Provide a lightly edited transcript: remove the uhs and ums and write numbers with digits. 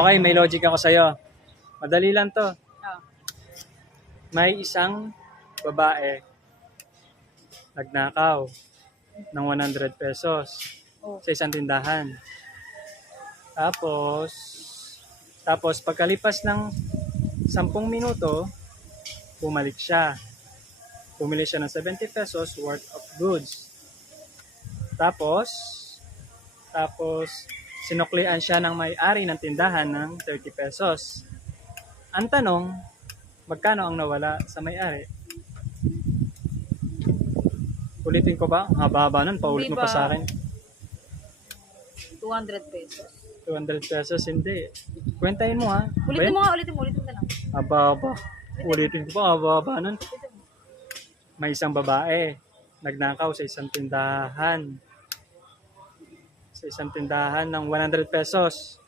Okay, may logic ako sa'yo. Madali lang to. Oh. May isang babae nagnakaw ng 100 pesos Oh. sa isang tindahan. Tapos pagkalipas ng 10 minuto, bumalik siya. Bumili siya ng 70 pesos worth of goods. Tapos sinuklian siya ng may-ari ng tindahan ng 30 pesos. Ang tanong, magkano ang nawala sa may-ari? Ulitin ko ba? Ang haba-haba nun, paulit mo Hindi pa ba? sa akin. 200 pesos. 200 pesos, hindi. Kwentahin mo ha. Ulitin mo nga, ulitin mo na lang. Haba-haba. Ulitin ko pa, haba-haba nun. Ulitin mo. May isang babae, nagnakaw sa isang tindahan. Sa isang tindahan ng 100 pesos.